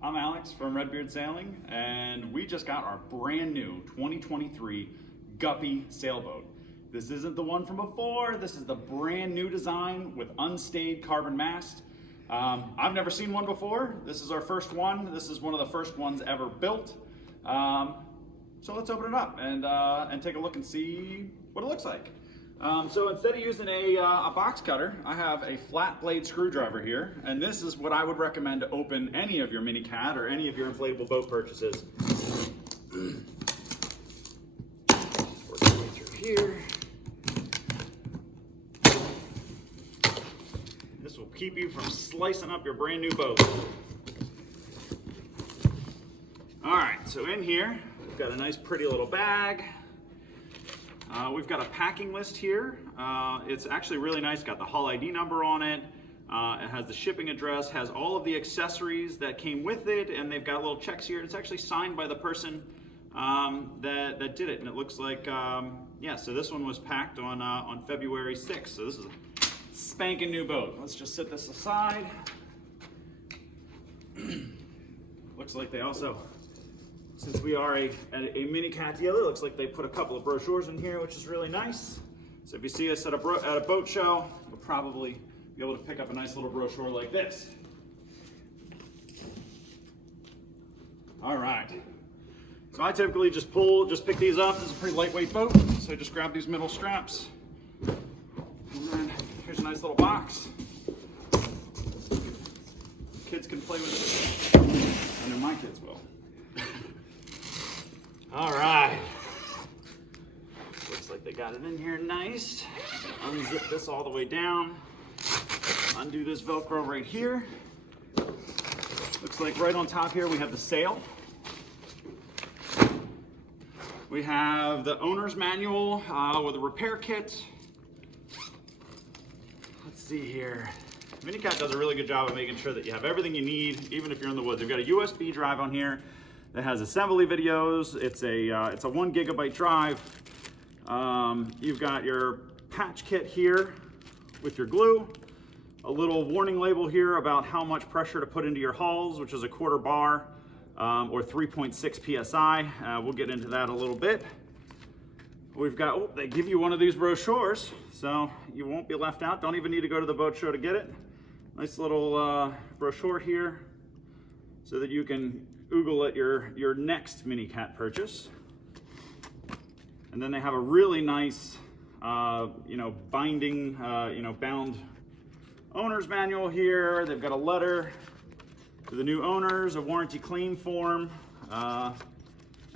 I'm Alex from Redbeard Sailing, and we just got our brand new 2023 Guppy Sailboat. This isn't the one from before, this is the brand new design with unstayed carbon mast. I've never seen one before. This is our first one. This is one of the first ones ever built. So let's open it up and take a look and see what it looks like. So instead of using a box cutter, I have a flat blade screwdriver here, and this is what I would recommend to open any of your MiniCat or any of your inflatable boat purchases. Work our way through here. This will keep you from slicing up your brand new boat. All right, so in here, we've got a nice pretty little bag. We've got a packing list here. It's actually really nice. Got the hull ID number on it. It has the shipping address, has all of the accessories that came with it, and they've got little checks here. It's actually signed by the person that did it, and it looks like, yeah, so this one was packed on February 6th. So this is a spanking new boat. Let's just set this aside. Looks like they also, since we are a MiniCat dealer, looks like they put a couple of brochures in here, which is really nice. So if you see us at a boat show, you'll probably be able to pick up a nice little brochure like this. All right. So I typically just pick these up. This is a pretty lightweight boat, so I just grab these middle straps. And then here's a nice little box. Kids can play with it. I know my kids will. All right. Looks like they got it in here nice. Unzip this all the way down. Undo this Velcro right here. Looks like right on top here we have the sail. We have the owner's manual with a repair kit. Let's see here. MiniCat does a really good job of making sure that you have everything you need, even if you're in the woods. We've got a USB drive on here that has assembly videos. It's a 1 gigabyte drive. You've got your patch kit here with your glue, a little warning label here about how much pressure to put into your hulls, which is a 1/4 bar or 3.6 psi. We'll get into that a little bit. We've got, oh, they give you one of these brochures, so you won't be left out. Don't even need to go to the boat show to get it. Nice little brochure here so that you can Google at your next MiniCat purchase. And then they have a really nice, binding, bound owner's manual here. They've got a letter to the new owners, a warranty claim form, and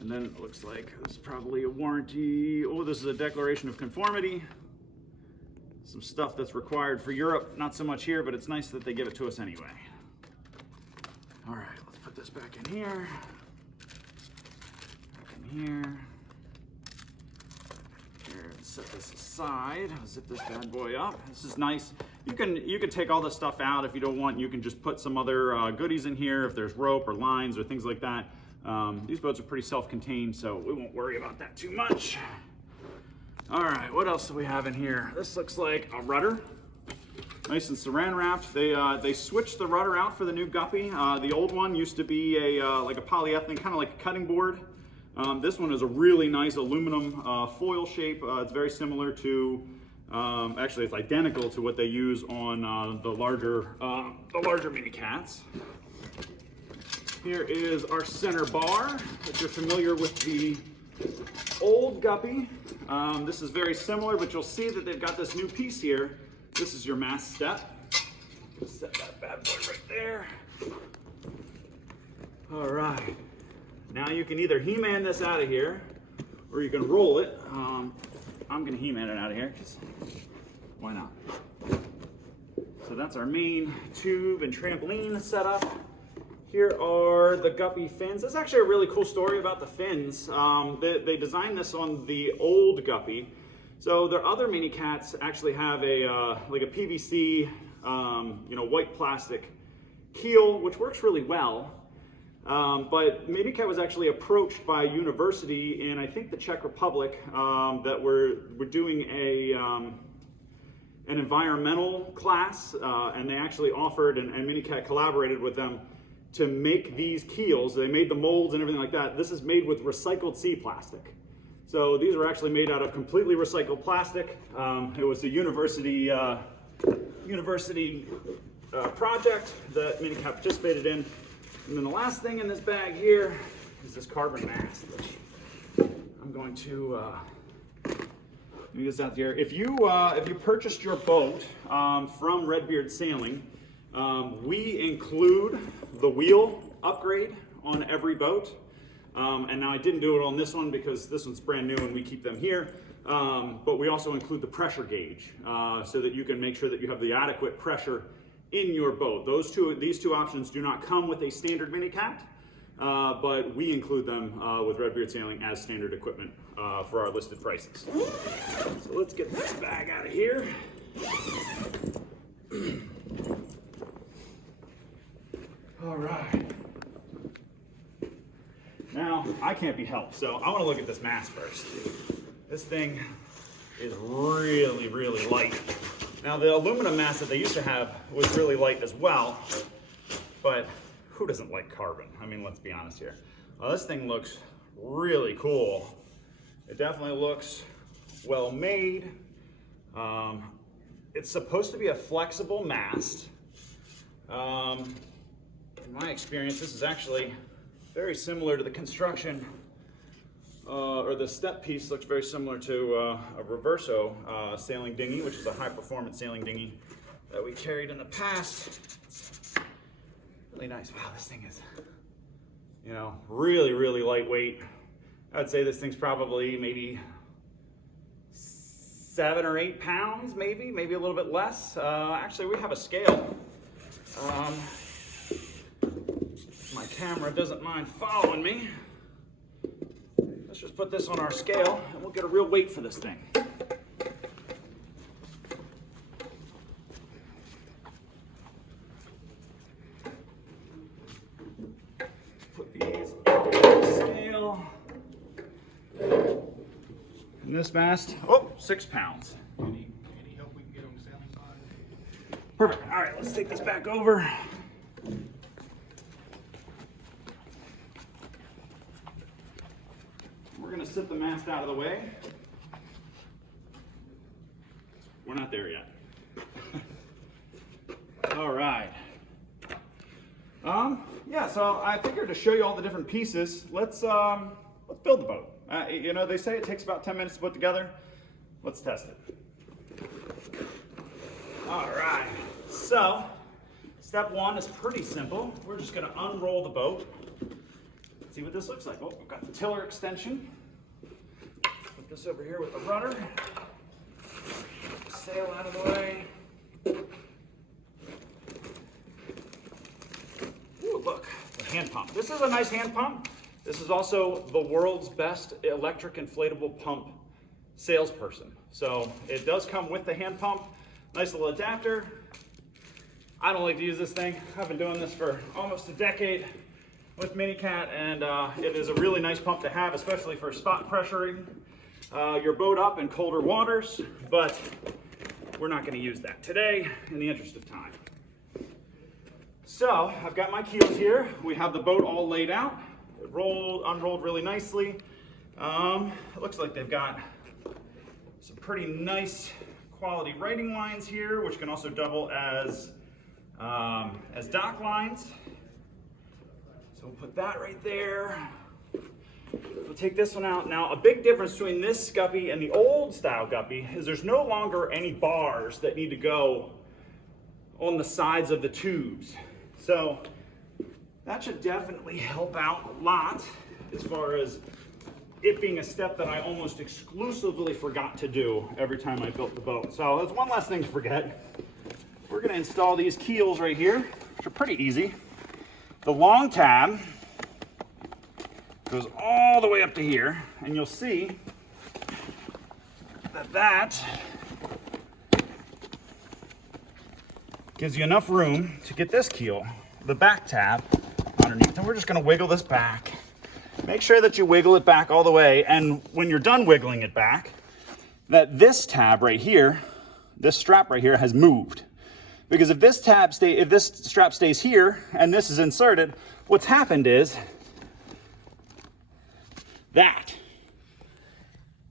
then it looks like this is probably a warranty. Oh, this is a declaration of conformity. Some stuff that's required for Europe, not so much here, but it's nice that they give it to us anyway. All right, let's put this back in here. Back in here. Here, set this aside. I'll zip this bad boy up. This is nice. You can take all this stuff out if you don't want. You can just put some other goodies in here if there's rope or lines or things like that. These boats are pretty self-contained, so we won't worry about that too much. All right, what else do we have in here? This looks like a rudder. Nice and saran wrapped. They switched the rudder out for the new Guppy. The old one used to be like a polyethylene, kind of like a cutting board. This one is a really nice aluminum foil shape. It's very similar to, actually it's identical to what they use on the larger MiniCats. Here is our center bar. If you're familiar with the old Guppy, this is very similar, but you'll see that they've got this new piece here. This is your mast step. Just set that bad boy right there. All right. Now you can either He-Man this out of here, or you can roll it. I'm gonna He-Man it out of here, because why not? So that's our main tube and trampoline setup. Here are the Guppy fins. There's actually a really cool story about the fins. They designed this on the old Guppy. So their other MiniCats actually have a like a PVC, white plastic keel, which works really well. But MiniCat was actually approached by a university in, I think, the Czech Republic that were doing an environmental class, and they actually offered, and MiniCat collaborated with them to make these keels. They made the molds and everything like that. This is made with recycled sea plastic. So these are actually made out of completely recycled plastic. It was a university project that MiniCat participated in. And then the last thing in this bag here is this carbon mast, which I'm going to let me get this out here. If you purchased your boat from Redbeard Sailing, we include the wheel upgrade on every boat. And now I didn't do it on this one because this one's brand new and we keep them here. But we also include the pressure gauge so that you can make sure that you have the adequate pressure in your boat. These two options do not come with a standard MiniCat, but we include them with Redbeard Sailing as standard equipment for our listed prices. So let's get this bag out of here. All right. Now, I can't be helped, so I want to look at this mast first. This thing is really, really light. Now, the aluminum mast that they used to have was really light as well, but who doesn't like carbon? I mean, let's be honest here. Well, this thing looks really cool. It definitely looks well made. It's supposed to be a flexible mast. In my experience, this is actually very similar to the construction, or the step piece looks very similar to a Reverso sailing dinghy, which is a high-performance sailing dinghy that we carried in the past. It's really nice. Wow, this thing is, you know, really, really lightweight. I would say this thing's probably maybe 7 or 8 pounds, maybe a little bit less. Actually, we have a scale. My camera doesn't mind following me. Let's just put this on our scale and we'll get a real weight for this thing. Put these on the scale. And this mast, 6 pounds. Any help we can get on the sailing side? Perfect. All right, let's take this back over. We're going to sit the mast out of the way. We're not there yet. All right. Yeah, so I figured to show you all the different pieces, let's build the boat. You know, they say it takes about 10 minutes to put together. Let's test it. All right. So, step one is pretty simple. We're just going to unroll the boat. See what this looks like. Oh, we've got the tiller extension. Put this over here with the rudder. Sail out of the way. Ooh, look, the hand pump. This is a nice hand pump. This is also the world's best electric inflatable pump salesperson. So it does come with the hand pump. Nice little adapter. I don't like to use this thing. I've been doing this for almost a decade with MiniCat, and it is a really nice pump to have, especially for spot pressuring your boat up in colder waters, but we're not going to use that today in the interest of time. So I've got my keels here. We have the boat all laid out. It unrolled really nicely. It looks like they've got some pretty nice quality righting lines here, which can also double as dock lines. So we'll put that right there. We'll take this one out. Now, a big difference between this Guppy and the old style Guppy is there's no longer any bars that need to go on the sides of the tubes. So that should definitely help out a lot as far as it being a step that I almost exclusively forgot to do every time I built the boat. So there's one last thing to forget. We're going to install these keels right here, which are pretty easy. The long tab goes all the way up to here, and you'll see that gives you enough room to get this keel, the back tab, underneath. And we're just going to wiggle this back. Make sure that you wiggle it back all the way, and when you're done wiggling it back, that this tab right here, this strap right here has moved. Because if this strap stays here and this is inserted, what's happened is that.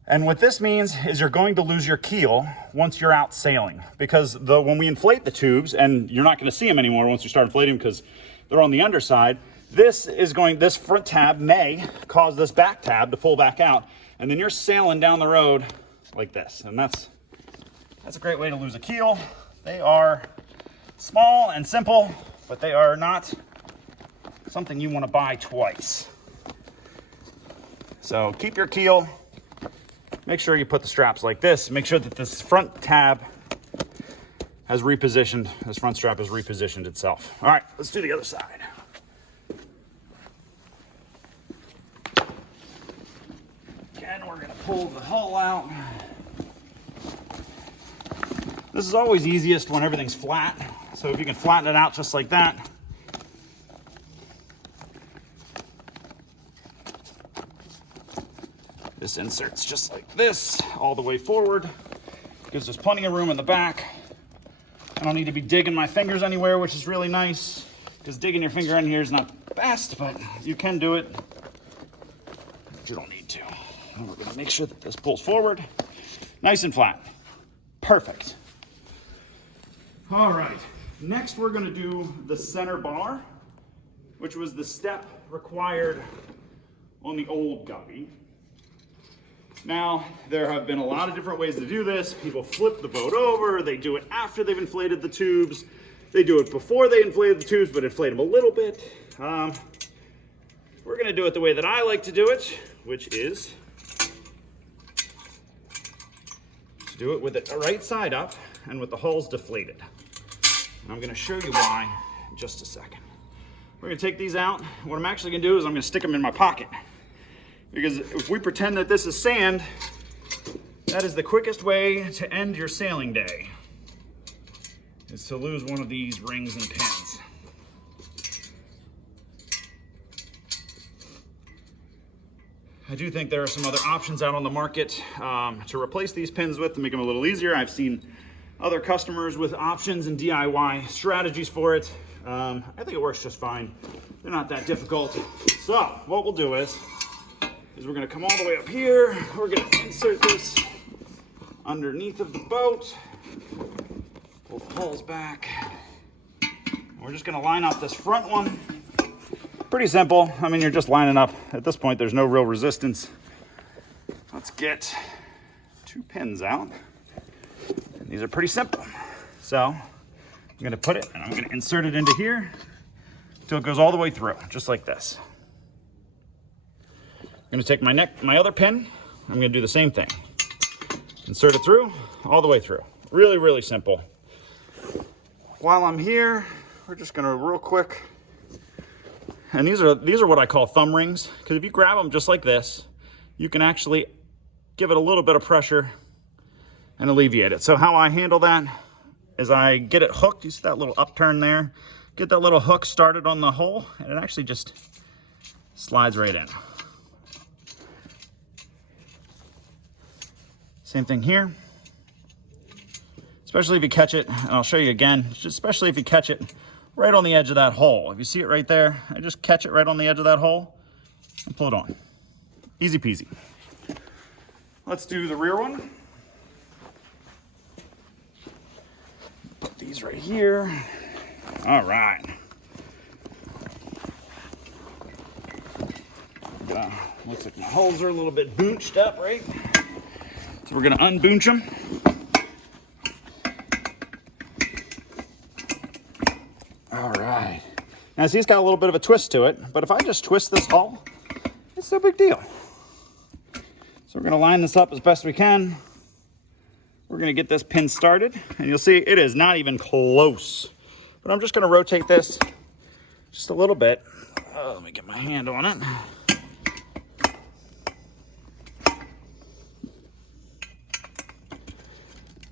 And what this means is you're going to lose your keel once you're out sailing, because when we inflate the tubes, and you're not going to see them anymore once you start inflating them because they're on the underside, this front tab may cause this back tab to pull back out, and then you're sailing down the road like this. And that's a great way to lose a keel. They are small and simple, but they are not something you want to buy twice. So keep your keel. Make sure you put the straps like this. Make sure that this front tab has repositioned, this front strap has repositioned itself. All right, let's do the other side. Again, we're gonna pull the hull out. This is always easiest when everything's flat. So if you can flatten it out just like that. This inserts just like this, all the way forward. Gives us plenty of room in the back. I don't need to be digging my fingers anywhere, which is really nice, because digging your finger in here is not the best, but you can do it. But you don't need to. And we're gonna make sure that this pulls forward. Nice and flat. Perfect. All right, next we're gonna do the center bar, which was the step required on the old Guppy. Now, there have been a lot of different ways to do this. People flip the boat over, they do it after they've inflated the tubes, they do it before they inflated the tubes, but inflate them a little bit. We're gonna do it the way that I like to do it, which is to do it with it right side up and with the hulls deflated. And I'm gonna show you why in just a second. We're gonna take these out. What I'm actually gonna do is I'm gonna stick them in my pocket. Because if we pretend that this is sand, that is the quickest way to end your sailing day, is to lose one of these rings and pins. I do think there are some other options out on the market to replace these pins with to make them a little easier. I've seen other customers with options and DIY strategies for it. I think it works just fine. They're not that difficult. So what we'll do is we're gonna come all the way up here. We're gonna insert this underneath of the boat. Pull the hulls back. And we're just gonna line up this front one. Pretty simple. I mean, you're just lining up. At this point, there's no real resistance. Let's get 2 pins out. And these are pretty simple. So I'm gonna put it and I'm gonna insert it into here until it goes all the way through, just like this. I'm gonna take my other pin, I'm gonna do the same thing. Insert it through, all the way through. Really, really simple. While I'm here, we're just gonna real quick, and these are what I call thumb rings, because if you grab them just like this, you can actually give it a little bit of pressure and alleviate it. So how I handle that is I get it hooked, you see that little upturn there? Get that little hook started on the hole, and it actually just slides right in. Same thing here, especially if you catch it, and I'll show you again, especially if you catch it right on the edge of that hole. If you see it right there, I just catch it right on the edge of that hole and pull it on. Easy peasy. Let's do the rear one. Put these right here. All right. Looks like my holes are a little bit boonched up, right? So we're gonna unboonch them. All right. Now see, it's got a little bit of a twist to it, but if I just twist this hull, it's no big deal. So we're gonna line this up as best we can. We're gonna get this pin started, and you'll see it is not even close. But I'm just gonna rotate this just a little bit. Let me get my hand on it.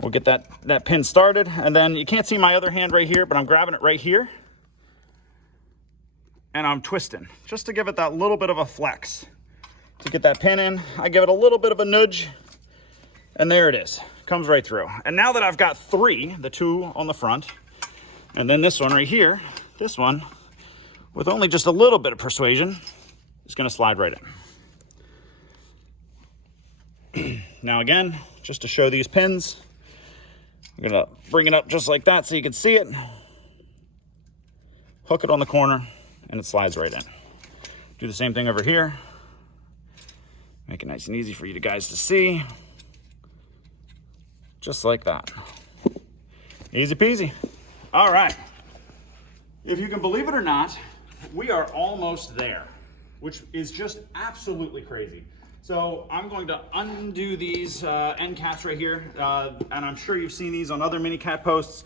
We'll get that pin started, and then you can't see my other hand right here, but I'm grabbing it right here, and I'm twisting, just to give it that little bit of a flex. To get that pin in, I give it a little bit of a nudge, and there it is. Comes right through. And now that I've got 3, the 2 on the front, And then this one right here, this one, with only just a little bit of persuasion, is gonna slide right in. Now again, just to show these pins, I'm gonna bring it up just like that so you can see it. Hook it on the corner, and it slides right in. Do the same thing over here. Make it nice and easy for you guys to see. Just like that. Easy peasy. All right. If you can believe it or not, we are almost there, which is just absolutely crazy. So I'm going to undo these end caps right here, and I'm sure you've seen these on other MiniCat posts.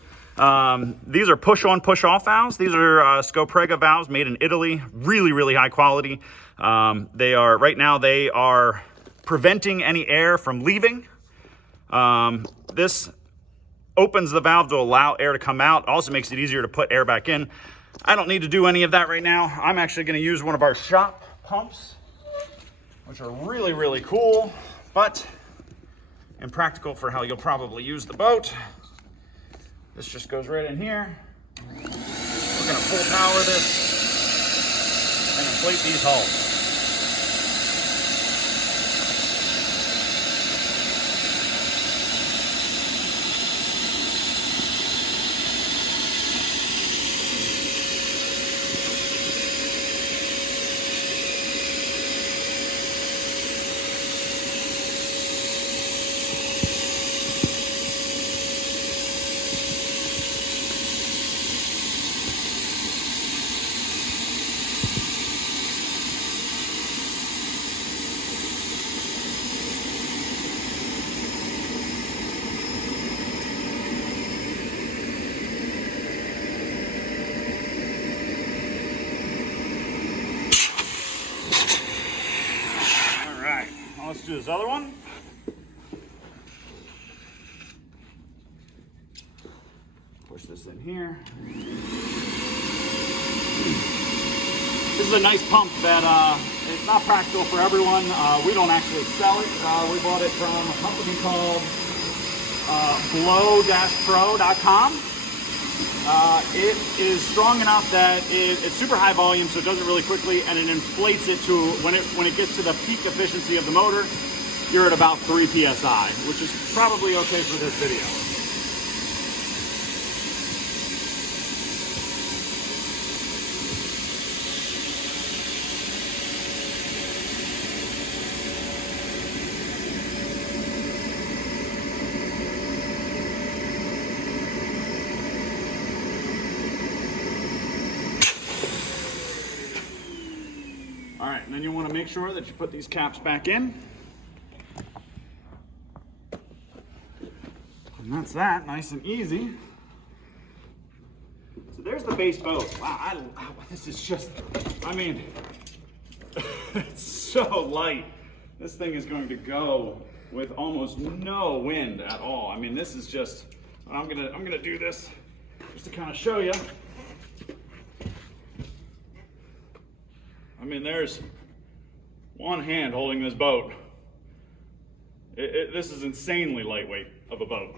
These are push-on, push-off valves. These are Scoprega valves made in Italy. Really, really high quality. Right now they are preventing any air from leaving. This opens the valve to allow air to come out. Also makes it easier to put air back in. I don't need to do any of that right now. I'm actually going to use one of our shop pumps, which are really, really cool, but impractical for how you'll probably use the boat. This just goes right in here. We're going to full power this and inflate these hulls. Let's do this other one. Push this in here. This is a nice pump that it's not practical for everyone. We don't actually sell it. We bought it from a company called blow-pro.com. It is strong enough that it's super high volume, so it does it really quickly, and it inflates it to, when it gets to the peak efficiency of the motor, you're at about 3 psi, which is probably okay for this video. All right, and then you want to make sure that you put these caps back in. And that's that, nice and easy. So there's the base boat. Wow, this is just, I mean, it's so light. This thing is going to go with almost no wind at all. I mean, this is just, I'm gonna do this just to kind of show you. I mean, there's one hand holding this boat. This is insanely lightweight of a boat.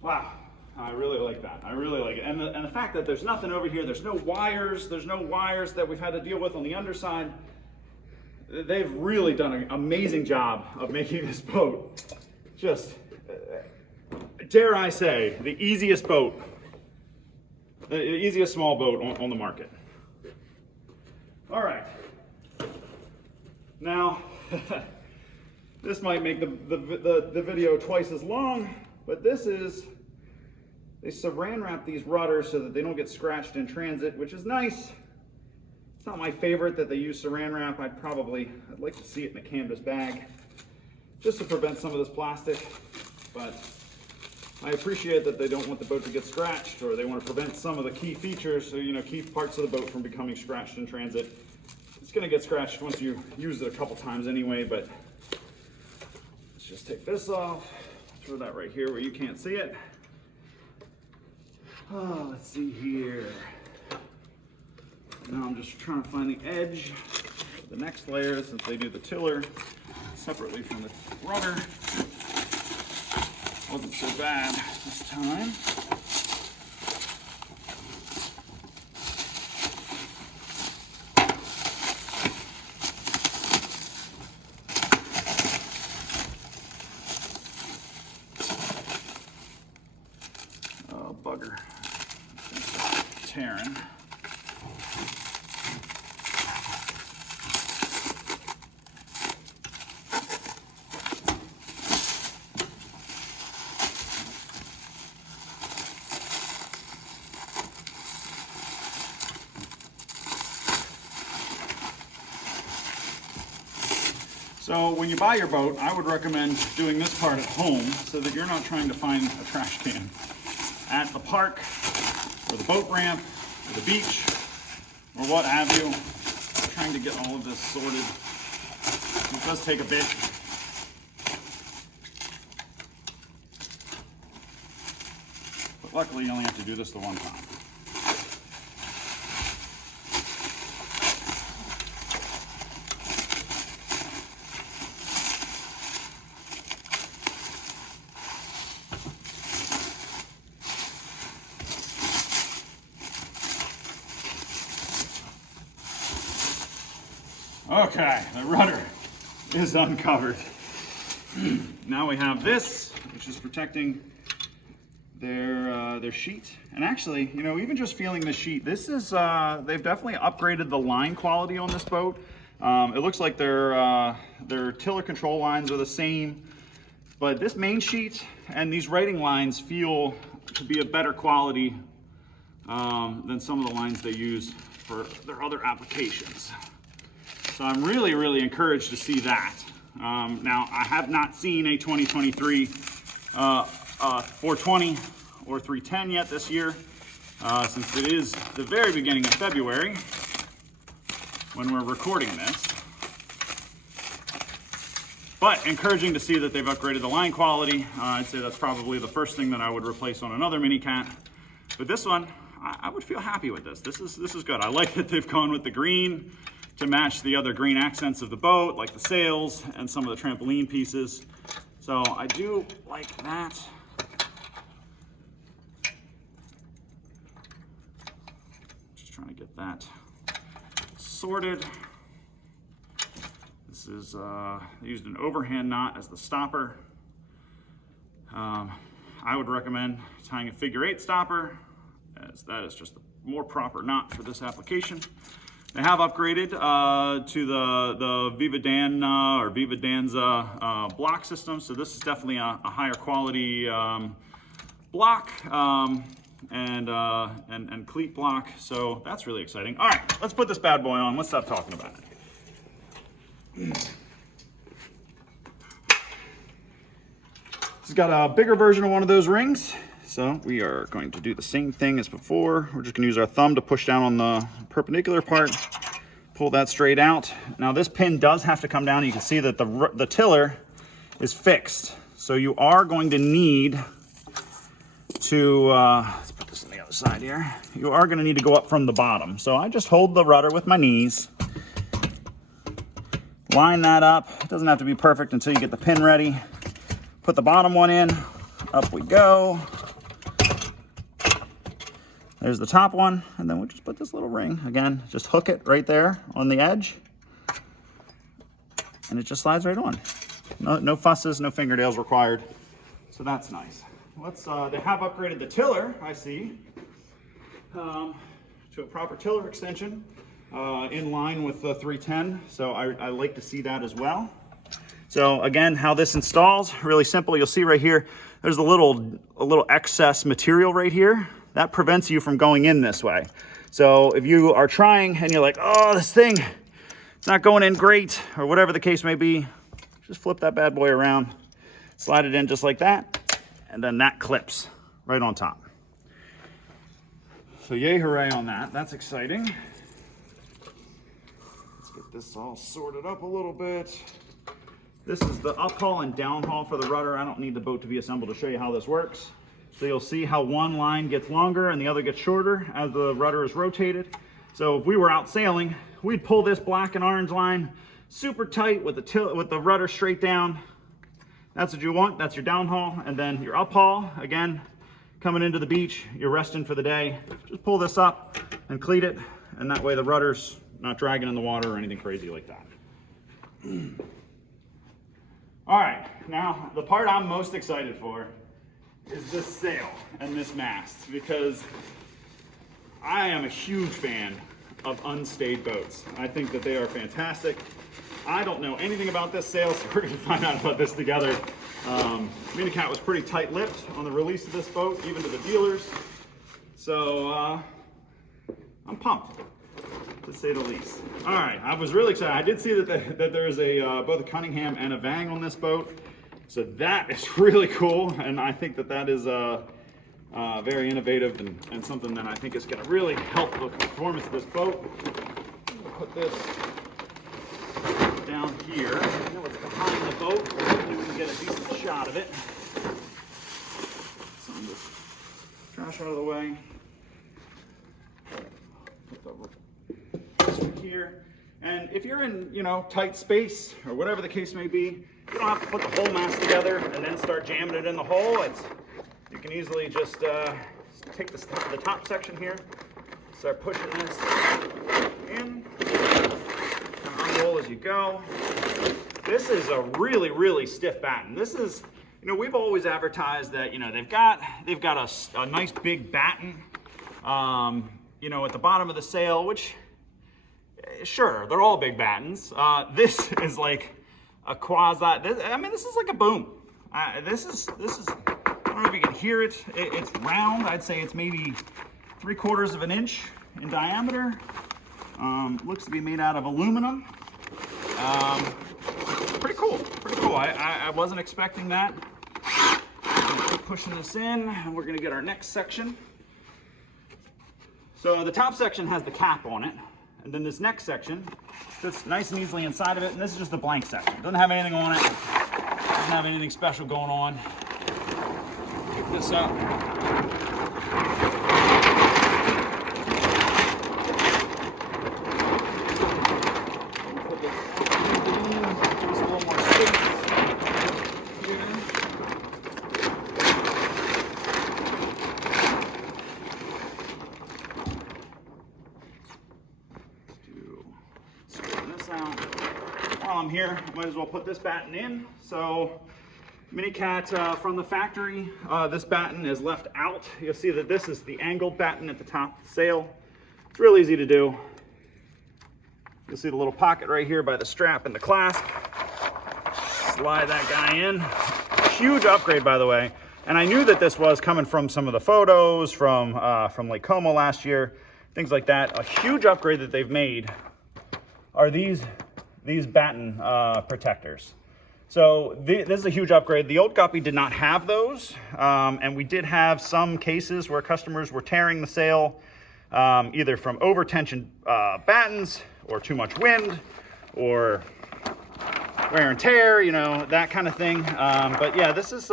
Wow, I really like that. I really like it. And the fact that there's nothing over here, there's no wires that we've had to deal with on the underside. They've really done an amazing job of making this boat just, dare I say, the easiest boat. The easiest small boat on the market. All right. Now, this might make the video twice as long, but this is, they saran wrap these rudders so that they don't get scratched in transit, which is nice. It's not my favorite that they use saran wrap. I'd like to see it in a canvas bag, just to prevent some of this plastic, but I appreciate that they don't want the boat to get scratched, or they want to prevent some of the key features, so key parts of the boat from becoming scratched in transit. It's going to get scratched once you use it a couple times anyway, but let's just take this off, throw that right here where you can't see it. Oh, let's see here. Now I'm just trying to find the edge of the next layer, since they do the tiller separately from the rudder. Wasn't so bad this time. Oh, bugger. Tearing. So when you buy your boat, I would recommend doing this part at home so that you're not trying to find a trash can at the park or the boat ramp or the beach or what have you. Trying to get all of this sorted. It does take a bit. But luckily you only have to do this the one time. Okay, the rudder is uncovered. Now we have this, which is protecting their sheet. And actually, you know, even just feeling the sheet, this is they've definitely upgraded the line quality on this boat. It looks like their tiller control lines are the same, but this main sheet and these writing lines feel to be a better quality than some of the lines they use for their other applications. So I'm really, really encouraged to see that. Now, I have not seen a 2023 420 or 310 yet this year, since it is the very beginning of February when we're recording this. But encouraging to see that they've upgraded the line quality. I'd say that's probably the first thing that I would replace on another MiniCat. But this one, I would feel happy with this. This is good. I like that they've gone with the green to match the other green accents of the boat, like the sails and some of the trampoline pieces. So I do like that. Just trying to get that sorted. This is, I used an overhand knot as the stopper. I would recommend tying a figure-8 stopper, as that is just a more proper knot for this application. They have upgraded to the Viva Danza block system, so this is definitely a higher quality block and cleat block, so that's really exciting. All right, let's put this bad boy on. Let's stop talking about it. It's got a bigger version of one of those rings. So we are going to do the same thing as before. We're just gonna use our thumb to push down on the perpendicular part, pull that straight out. Now this pin does have to come down. You can see that the tiller is fixed. So you are going to need to, let's put this on the other side here. You are gonna need to go up from the bottom. So I just hold the rudder with my knees, line that up. It doesn't have to be perfect until you get the pin ready. Put the bottom one in, up we go. There's the top one, and then we'll just put this little ring. Again, just hook it right there on the edge, and it just slides right on. No fusses, no fingernails required. So that's nice. Let's, they have upgraded the tiller, I see, to a proper tiller extension in line with the 310. So I like to see that as well. So again, how this installs, really simple. You'll see right here, there's a little excess material right here. That prevents you from going in this way. So if you are trying and you're like, oh, this thing, it's not going in great, or whatever the case may be, just flip that bad boy around, slide it in just like that, and then that clips right on top. So yay, hooray on that. That's exciting. Let's get this all sorted up a little bit. This is the uphaul and downhaul for the rudder. I don't need the boat to be assembled to show you how this works. So you'll see how one line gets longer and the other gets shorter as the rudder is rotated. So if we were out sailing, we'd pull this black and orange line super tight with the rudder straight down, That's what you want. That's your downhaul. And then your uphaul, again, coming into the beach, you're resting for the day. Just pull this up and cleat it, and that way the rudder's not dragging in the water or anything crazy like that. All right, now the part I'm most excited for is this sail and this mast, because I am a huge fan of unstayed boats. I think that they are fantastic. I don't know anything about this sail, so we're gonna find out about this together. MiniCat was pretty tight-lipped on the release of this boat, even to the dealers. So I'm pumped, to say the least. All right, I was really excited. I did see that there's both a Cunningham and a Vang on this boat. So that is really cool, and I think that is very innovative and something that I think is gonna really help the performance of this boat. Put this down here. I know it's behind the boat, but hopefully we can get a decent shot of it. Some of this trash out of the way. Put this right here. And if you're in, tight space or whatever the case may be, you don't have to put the whole mast together and then start jamming it in the hole. You can easily just take the top section here, start pushing this in, and unroll as you go. This is a really, really stiff batten. This is, we've always advertised that, they've got a nice big batten, at the bottom of the sail, which, sure, they're all big battens. This is like a quasi, this is like a boom. This is, I don't know if you can hear it. It's round. I'd say it's maybe 3/4 of an inch in diameter. Looks to be made out of aluminum. Pretty cool. Pretty cool. I wasn't expecting that. Keep pushing this in, and we're gonna get our next section. So the top section has the cap on it, and then this next section fits nice and easily inside of it. And this is just a blank section. Doesn't have anything on it. Doesn't have anything special going on. Pick this up. Put this just a little more space here. Straighten this out. While I'm here, might as well put this batten in. So MiniCat from the factory, this batten is left out. You'll see that this is the angled batten at the top of the sail. It's real easy to do. You'll see the little pocket right here by the strap and the clasp. Slide that guy in. Huge upgrade, by the way. And I knew that this was coming from some of the photos from Lake Como last year, things like that. A huge upgrade that they've made are these batten protectors. So this is a huge upgrade. The old Guppy did not have those, and we did have some cases where customers were tearing the sail, either from over-tensioned battens or too much wind or wear and tear, that kind of thing. But yeah, this is,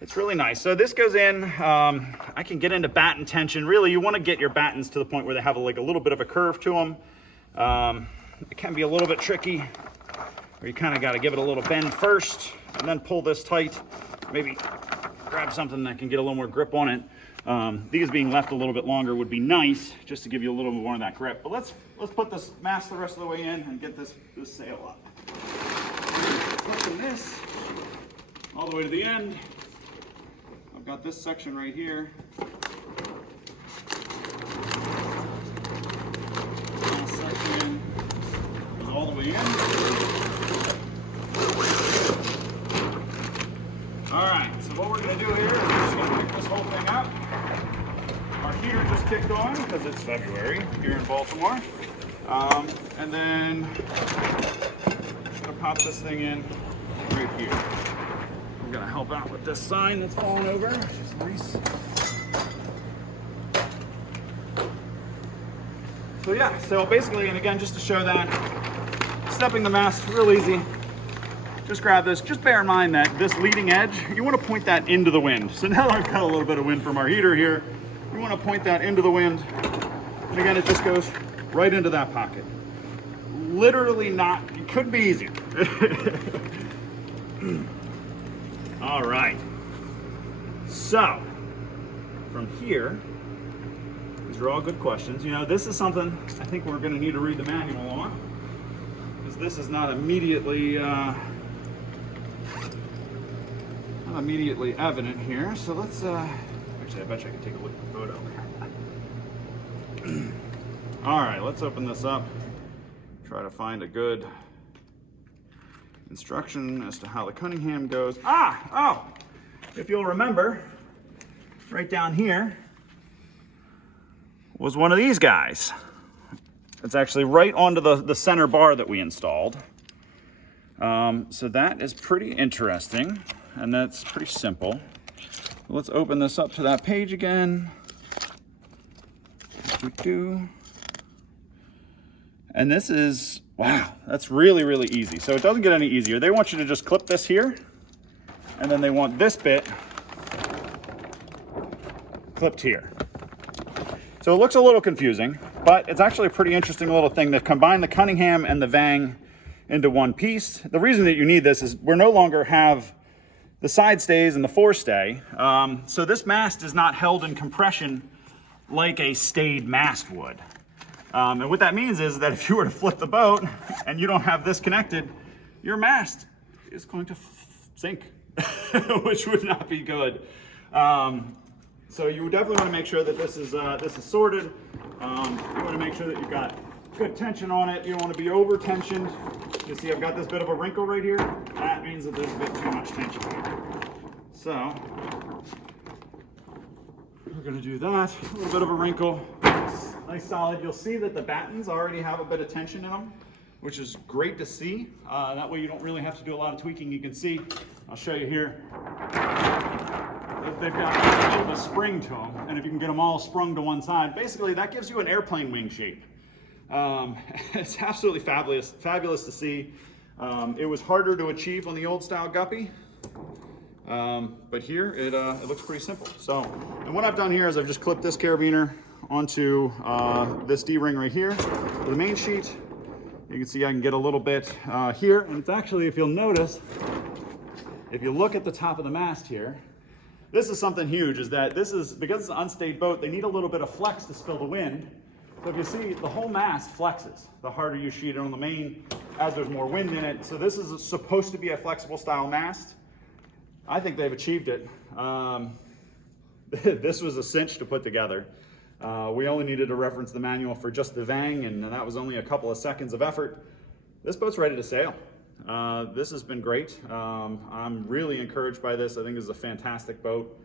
it's really nice. So this goes in, I can get into batten tension. Really, you want to get your battens to the point where they have a little bit of a curve to them. It can be a little bit tricky, where you kind of got to give it a little bend first and then pull this tight. Maybe grab something that can get a little more grip on it. These being left a little bit longer would be nice, just to give you a little more of that grip. But let's put this mast the rest of the way in and get this sail up. Flipping this all the way to the end. I've got this section right here. Last section goes all the way in. All right, so what we're gonna do here is we're just gonna pick this whole thing up. Our heater just kicked on because it's February here in Baltimore. And then I'm gonna pop this thing in right here. We're gonna help out with this sign that's falling over. Just nice. So yeah, so basically, and again, just to show that, stepping the mast, real easy. Just grab this. Just bear in mind that this leading edge, you want to point that into the wind. So now I've got a little bit of wind from our heater here. You want to point that into the wind. And again, it just goes right into that pocket. Literally not, it could be easier. All right. So, from here, these are all good questions. You know, this is something I think we're going to need to read the manual on, because this is not immediately evident here. So let's actually, I bet you I can take a look at the photo. All right, let's open this up. Try to find a good instruction as to how the Cunningham goes. If you'll remember, right down here was one of these guys. It's actually right onto the center bar that we installed. So that is pretty interesting, and that's pretty simple. Let's open this up to that page again. And this is, wow, that's really, really easy. So it doesn't get any easier. They want you to just clip this here, and then they want this bit clipped here. So it looks a little confusing, but it's actually a pretty interesting little thing to combine the Cunningham and the Vang into one piece. The reason that you need this is we're no longer have the side stays and the forestay. So this mast is not held in compression like a stayed mast would. And what that means is that if you were to flip the boat and you don't have this connected, your mast is going to sink, which would not be good. So you definitely want to make sure that this is sorted. You want to make sure that you've got good tension on it. You don't want to be over tensioned. You see I've got this bit of a wrinkle right here. That means that there's a bit too much tension here. So we're going to do that. A little bit of a wrinkle. Nice solid. You'll see that the battens already have a bit of tension in them, which is great to see. That way you don't really have to do a lot of tweaking. You can see, I'll show you here, they've got a bit of a spring to them, and if you can get them all sprung to one side, basically that gives you an airplane wing shape. It's absolutely fabulous to see. It was harder to achieve on the old style Guppy, but here it looks pretty simple. So, and what I've done here is I've just clipped this carabiner onto this D-ring right here for the main sheet. You can see I can get a little bit here, and it's actually, if you'll notice, if you look at the top of the mast here, this is something huge, is that this is, because it's an unstayed boat, they need a little bit of flex to spill the wind. So if you see, the whole mast flexes the harder you sheet it on the main as there's more wind in it. So this is supposed to be a flexible style mast. I think they've achieved it. This was a cinch to put together. We only needed to reference the manual for just the Vang, and that was only a couple of seconds of effort. This boat's ready to sail. This has been great. I'm really encouraged by this. I think this is a fantastic boat.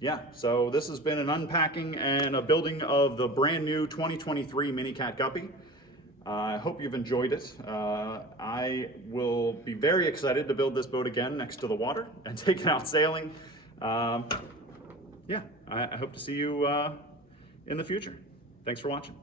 Yeah, so this has been an unpacking and a building of the brand new 2023 MiniCat Guppy. I hope you've enjoyed it. I will be very excited to build this boat again next to the water and take it out sailing. Yeah, I hope to see you in the future. Thanks for watching.